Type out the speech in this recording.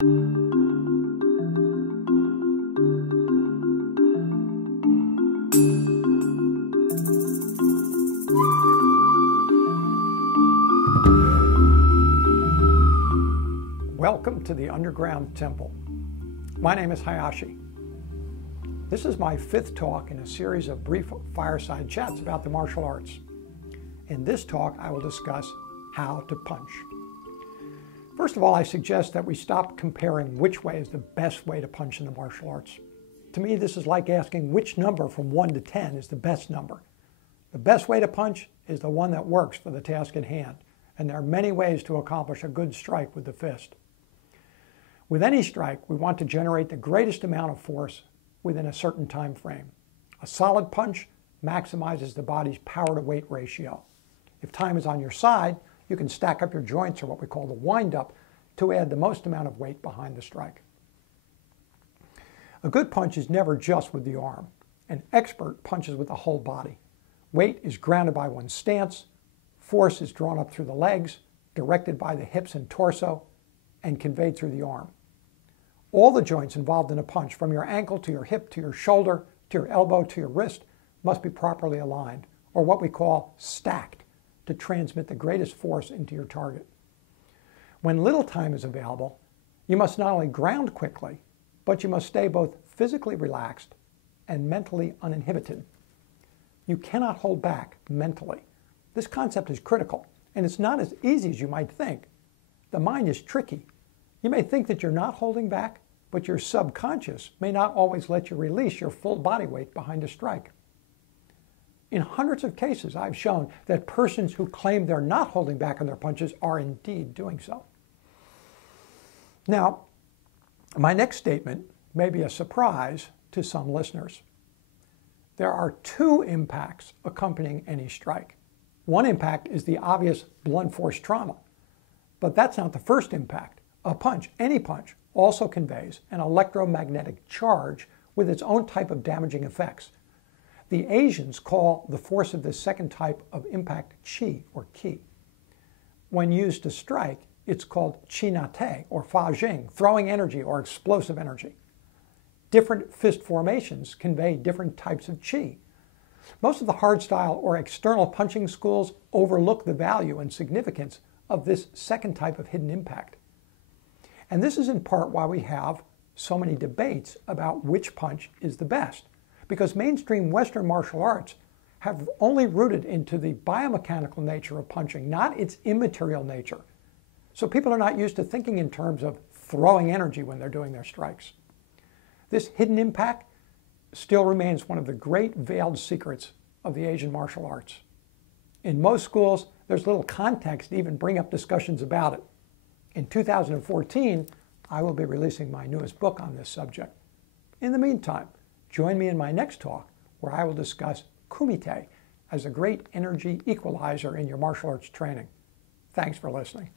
Welcome to the Underground Temple. My name is Hayashi. This is my 5th talk in a series of brief fireside chats about the martial arts. In this talk, I will discuss how to punch. First of all, I suggest that we stop comparing which way is the best way to punch in the martial arts. To me, this is like asking which number from 1 to 10 is the best number. The best way to punch is the one that works for the task at hand, and there are many ways to accomplish a good strike with the fist. With any strike, we want to generate the greatest amount of force within a certain time frame. A solid punch maximizes the body's power to weight ratio. If time is on your side, you can stack up your joints, or what we call the wind-up, to add the most amount of weight behind the strike. A good punch is never just with the arm. An expert punches with the whole body. Weight is grounded by one's stance, force is drawn up through the legs, directed by the hips and torso, and conveyed through the arm. All the joints involved in a punch, from your ankle to your hip to your shoulder to your elbow to your wrist, must be properly aligned, or what we call stacked, to transmit the greatest force into your target. When little time is available, you must not only ground quickly, but you must stay both physically relaxed and mentally uninhibited. You cannot hold back mentally. This concept is critical, and it's not as easy as you might think. The mind is tricky. You may think that you're not holding back, but your subconscious may not always let you release your full body weight behind a strike. In hundreds of cases, I've shown that persons who claim they're not holding back on their punches are indeed doing so. Now, my next statement may be a surprise to some listeners. There are 2 impacts accompanying any strike. One impact is the obvious blunt force trauma, but that's not the first impact. A punch, any punch, also conveys an electromagnetic charge with its own type of damaging effects. The Asians call the force of this second type of impact qi, or ki. When used to strike, it's called qi nate, or fa jing, throwing energy or explosive energy. Different fist formations convey different types of qi. Most of the hardstyle or external punching schools overlook the value and significance of this second type of hidden impact. And this is in part why we have so many debates about which punch is the best, because mainstream Western martial arts have only rooted into the biomechanical nature of punching, not its immaterial nature. So people are not used to thinking in terms of throwing energy when they're doing their strikes. This hidden impact still remains one of the great veiled secrets of the Asian martial arts. In most schools, there's little context to even bring up discussions about it. In 2014, I will be releasing my newest book on this subject. In the meantime, join me in my next talk, where I will discuss kumite as a great energy equalizer in your martial arts training. Thanks for listening.